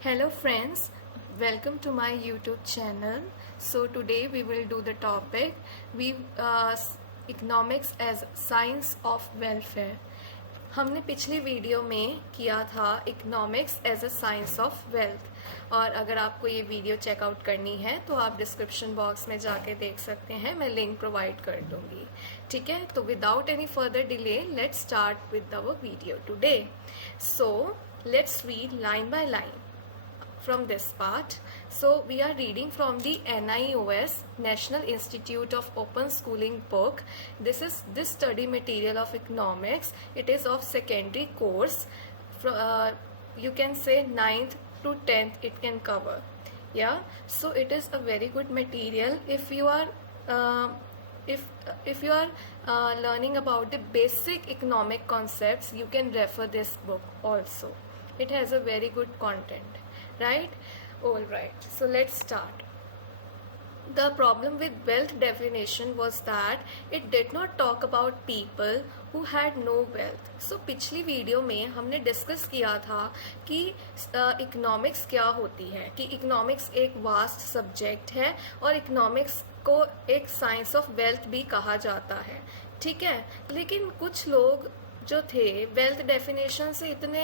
Hello friends, welcome to my YouTube channel. So today we will do the topic economics as science of welfare. हमने पिछली video में किया था economics as a science of wealth, और अगर आपको ये वीडियो चेकआउट करनी है तो आप डिस्क्रिप्शन बॉक्स में जाके देख सकते हैं, मैं लिंक प्रोवाइड कर दूंगी। ठीक है, तो without any further delay let's start with our video today. So let's read line by line from this part. So we are reading from the NIOS National Institute of Open Schooling book. This study material of economics. It is of secondary course. You can say 9th to 10th it can cover. Yeah, so it is a very good material if you are if you are learning about the basic economic concepts. You can refer this book also. It has a very good content, right? All right, so let's start. The problem with wealth definition was that it did not talk about people who had no wealth. So पिछली video में हमने discuss किया था कि economics क्या होती है, कि इकोनॉमिक्स एक वास्ट सब्जेक्ट है और इकोनॉमिक्स को एक साइंस ऑफ वेल्थ भी कहा जाता है। ठीक है, लेकिन कुछ लोग जो थे वेल्थ डेफिनेशन से इतने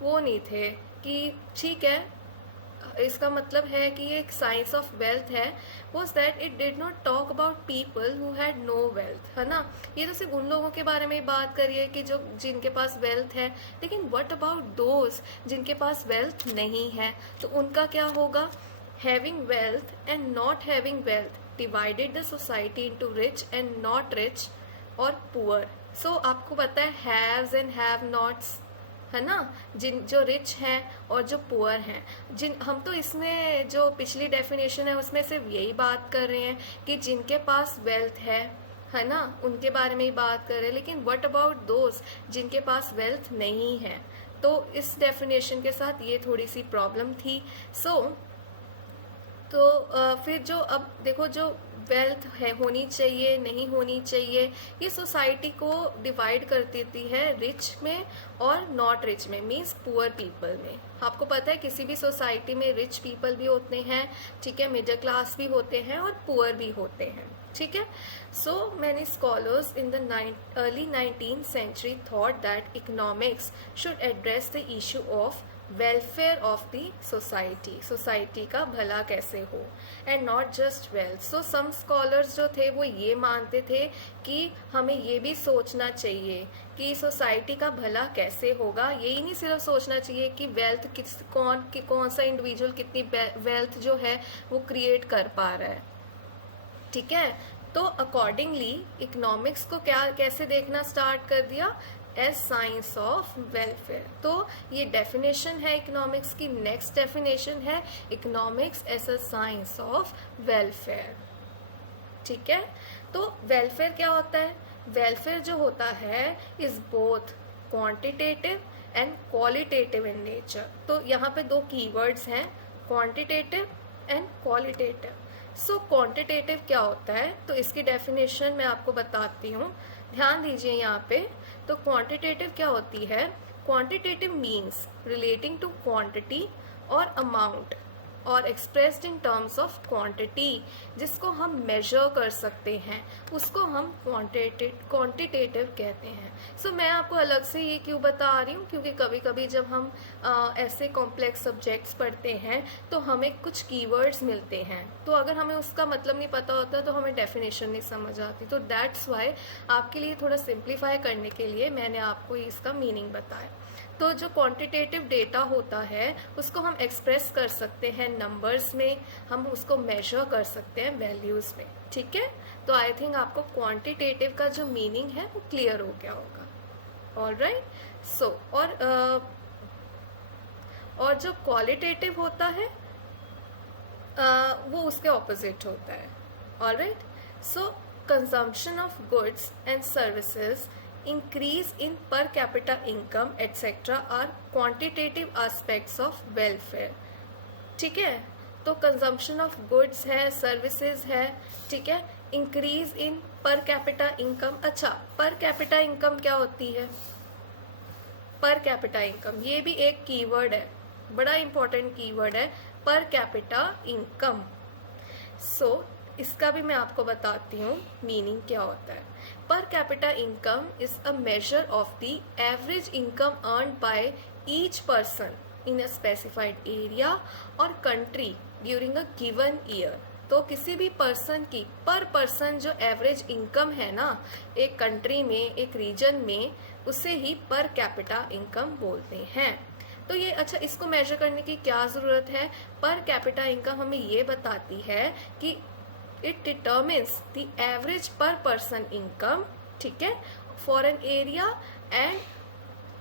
वो नहीं थे कि ठीक है इसका मतलब है कि ये एक साइंस ऑफ वेल्थ है, was that it did not talk about people who had no wealth, है ना। ये तो सिर्फ उन लोगों के बारे में बात करिए कि जो जिनके पास वेल्थ है, लेकिन व्हाट अबाउट दोज जिनके पास वेल्थ नहीं है, तो उनका क्या होगा। Having wealth and not having wealth divided the society into rich and not rich और पुअर। सो आपको पता है हैव्स एंड हैव नॉट्स, है ना, जो रिच हैं और जो पुअर हैं। हम तो इसमें जो पिछली डेफिनेशन है उसमें सिर्फ यही बात कर रहे हैं कि जिनके पास वेल्थ है ना, उनके बारे में ही बात कर रहे हैं। लेकिन व्हाट अबाउट दोज जिनके पास वेल्थ नहीं है, तो इस डेफिनेशन के साथ ये थोड़ी सी प्रॉब्लम थी। फिर जो अब देखो जो वेल्थ है होनी चाहिए नहीं होनी चाहिए, ये सोसाइटी को डिवाइड कर देती है रिच में और नॉट रिच में, मीन्स पुअर पीपल में। आपको पता है किसी भी सोसाइटी में रिच पीपल भी होते हैं, ठीक है, मिडिल क्लास भी होते हैं और पुअर भी होते हैं। ठीक है, so many scholars in the early 19th century thought that economics should address the issue of welfare of the society, society का भला कैसे हो, and not just wealth. So some scholars जो थे वो ये मानते थे कि हमें ये भी सोचना चाहिए कि सोसाइटी का भला कैसे होगा। यही नहीं सिर्फ सोचना चाहिए कि वेल्थ कौन सा इंडिविजुअल कितनी वेल्थ जो है वो क्रिएट कर पा रहा है। ठीक है, तो अकॉर्डिंगली इकोनॉमिक्स को कैसे देखना स्टार्ट कर दिया, एज साइंस ऑफ वेलफेयर। तो ये डेफिनेशन है इकोनॉमिक्स की। नेक्स्ट डेफिनेशन है economics as a science of welfare. ठीक है, तो वेलफेयर क्या होता है। वेलफेयर जो होता है is both quantitative and qualitative in nature. तो यहाँ पे दो कीवर्ड्स हैं, quantitative and qualitative. So quantitative क्या होता है, तो इसकी डेफिनेशन मैं आपको बताती हूँ, ध्यान दीजिए यहाँ पे। तो क्वांटिटेटिव क्या होती है, quantitative means relating to quantity और अमाउंट और expressed in terms of quantity, जिसको हम मेजर कर सकते हैं उसको हम क्वांटिटेटिव कहते हैं। सो मैं आपको अलग से ये क्यों बता रही हूँ, क्योंकि कभी कभी जब हम ऐसे कॉम्प्लेक्स सब्जेक्ट्स पढ़ते हैं तो हमें कुछ कीवर्ड्स मिलते हैं, तो अगर हमें उसका मतलब नहीं पता होता तो हमें डेफिनेशन नहीं समझ आती। तो दैट्स वाई आपके लिए थोड़ा सिंप्लीफाई करने के लिए मैंने आपको इसका मीनिंग बताया। तो जो क्वांटिटेटिव डेटा होता है उसको हम एक्सप्रेस कर सकते हैं नंबर्स में, हम उसको मेजर कर सकते हैं वैल्यूज़ में। ठीक है, तो आई थिंक आपको क्वांटिटेटिव का जो मीनिंग है वो क्लियर हो गया होगा। ऑलराइट, सो और जो क्वालिटेटिव होता है वो उसके ऑपोजिट होता है। Alright, so consumption of goods and services, increase in per capita income etc. are quantitative aspects of welfare। ठीक है, तो कंजम्पशन ऑफ गुड्स है, सर्विसेज है, ठीक है, इंक्रीज इन पर कैपिटा इनकम। अच्छा, पर कैपिटा इनकम क्या होती है, पर कैपिटा इनकम ये भी एक कीवर्ड है। बड़ा इंपॉर्टेंट कीवर्ड है पर कैपिटा इनकम। सो इसका भी मैं आपको बताती हूँ मीनिंग क्या होता है। Per capita income is a measure of the average income earn by each person in a specified area और country during a given year. तो किसी भी पर्सन की पर पर्सन जो एवरेज इनकम है ना एक कंट्री में, एक रीजन में, उसे ही पर कैपिटा इनकम बोलते हैं। तो ये अच्छा, इसको मेजर करने की क्या ज़रूरत है? पर कैपिटा इनकम हमें ये बताती है कि it determines the average per person income, ठीक है, for an area and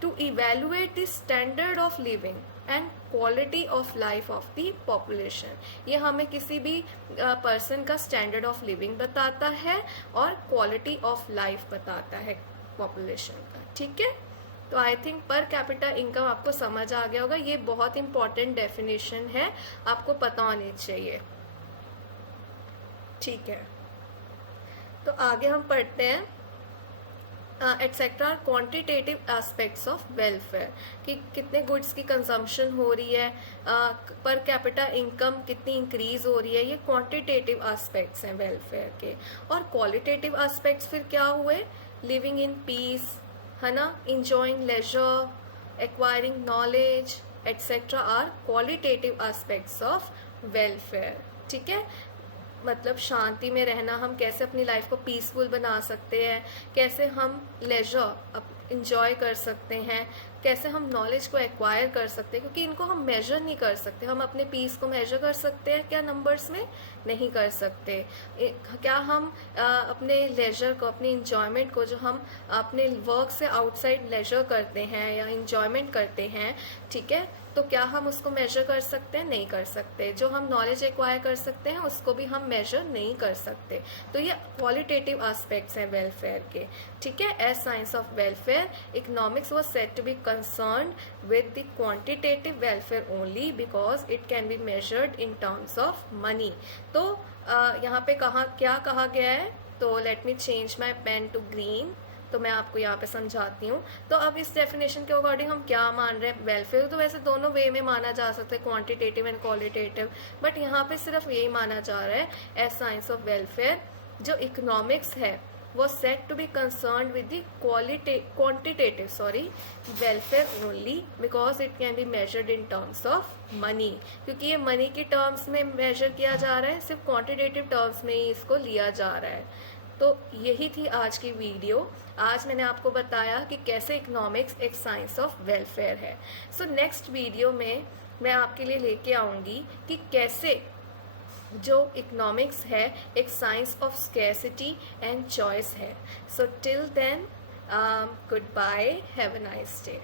to evaluate the standard of living and quality of life of the population. ये हमें किसी भी पर्सन का स्टैंडर्ड ऑफ लिविंग बताता है और क्वालिटी ऑफ लाइफ बताता है पॉपुलेशन का, ठीक है। तो आई थिंक पर कैपिटा इनकम आपको समझ आ गया होगा। ये बहुत इंपॉर्टेंट डेफिनेशन है, आपको पता होनी चाहिए, ठीक है। तो आगे हम पढ़ते हैं etcetera quantitative aspects of welfare, कि कितने गुड्स की कंजम्पशन हो रही है, पर कैपिटा इनकम कितनी इंक्रीज हो रही है, ये क्वांटिटेटिव एस्पेक्ट्स हैं वेलफेयर के। और क्वालिटेटिव एस्पेक्ट्स फिर क्या हुए? लिविंग इन पीस, है ना, enjoying leisure, acquiring knowledge etcetera are qualitative aspects of welfare, ठीक है। मतलब शांति में रहना, हम कैसे अपनी लाइफ को पीसफुल बना सकते हैं, कैसे हम लेजर इंजॉय कर सकते हैं, कैसे हम नॉलेज को एक्वायर कर सकते हैं, क्योंकि इनको हम मेजर नहीं कर सकते। हम अपने पीस को मेजर कर सकते हैं क्या नंबर्स में? नहीं कर सकते। क्या हम अपने लेजर को, अपनी इंजॉयमेंट को, जो हम अपने वर्क से आउटसाइड लेजर करते हैं या इंजॉयमेंट करते हैं, ठीक है, तो क्या हम उसको मेजर कर सकते हैं? नहीं कर सकते। जो हम नॉलेज एक्वायर कर सकते हैं उसको भी हम मेजर नहीं कर सकते। तो ये क्वालिटेटिव एस्पेक्ट्स हैं वेलफेयर के, ठीक है। As science of welfare, economics was said to be concerned with the quantitative welfare only because it can be measured in terms of money. तो यहाँ पे क्या कहा गया है? तो let me change my pen to green, तो मैं आपको यहाँ पे समझाती हूँ। तो अब इस डेफिनेशन के अकॉर्डिंग हम क्या मान रहे हैं? वेलफेयर तो वैसे दोनों वे में माना जा सकता है, क्वांटिटेटिव एंड क्वालिटेटिव, बट यहाँ पे सिर्फ यही माना जा रहा है एज साइंस ऑफ वेलफेयर। जो इकोनॉमिक्स है वो said to be concerned with the quantitative welfare only because it can be measured in terms of money, क्योंकि ये मनी की टर्म्स में मेजर किया जा रहा है, सिर्फ क्वांटिटेटिव टर्म्स में ही इसको लिया जा रहा है। तो यही थी आज की वीडियो। आज मैंने आपको बताया कि कैसे इकोनॉमिक्स एक साइंस ऑफ वेलफेयर है। सो नेक्स्ट वीडियो में मैं आपके लिए लेके आऊँगी कि कैसे जो इकोनॉमिक्स है एक science of scarcity and choice है। So till then, goodbye, have a nice day.